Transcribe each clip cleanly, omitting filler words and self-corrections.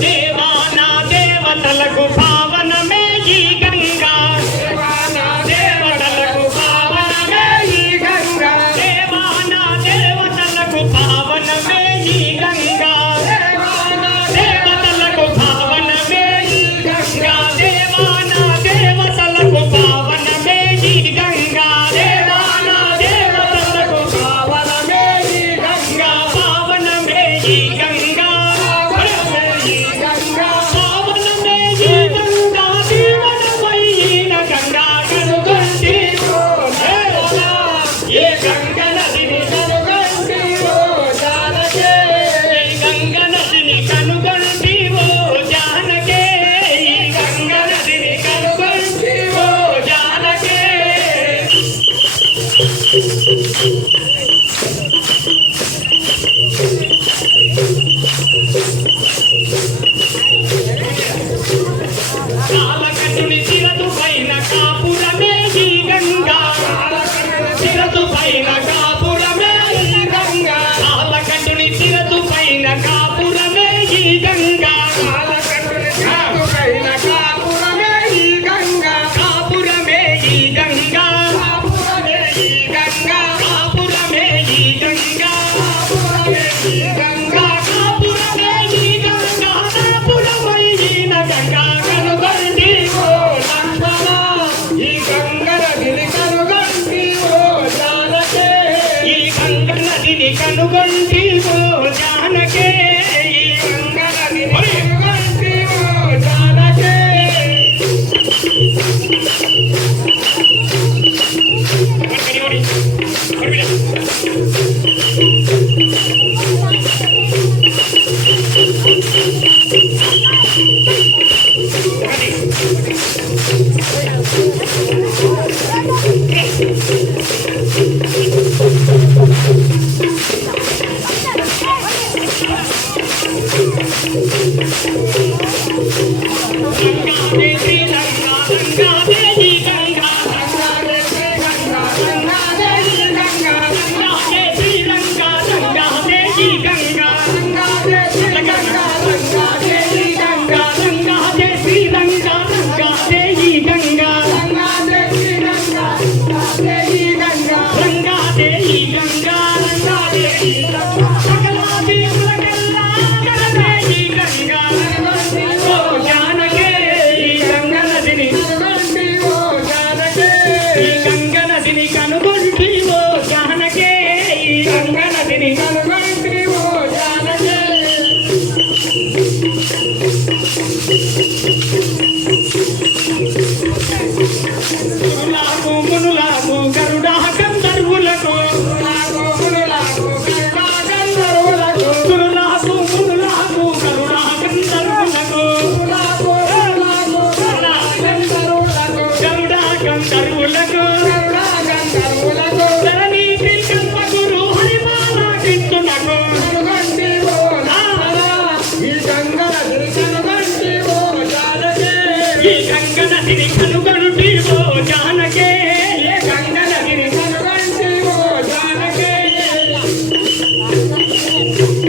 దేవానా దేవతలకు పావనమే ఈ గంగా దేవానా దేవతలకు పావనమే ఈ గంగా దేవానా దేవతలకు పావనమే ఈ గంగా దేవానా దేవతలకు పావనమే ఈ గంగా దేవానా దేవతలకు పావనమే ఈ గంగా దేవానా దేవతలకు పావనమే ఈ గంగా పావనమే ఈ గంగా కాలకటుని తిరదు పైన కాపురమే ఈ గంగా తిరదు పైన కాపురమే ఈ గంగా కాలకటుని తిరదు పైన కాపురమే ఈ గంగా కాలకటుని తిరదు పైన కాపురమే ఈ గంగా కాపురమే ఈ గంగా కాపురమే ఈ గంగా కాపురమే ఈ గంగా కాపురమే ఈ గంగా కాపురమే ఈ గంగా కాపురమై ఈ గంగా కనుగొంటి ఓ జానకే ఈ గంగని కనుగొంటి ఓ జానకే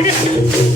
Yeah.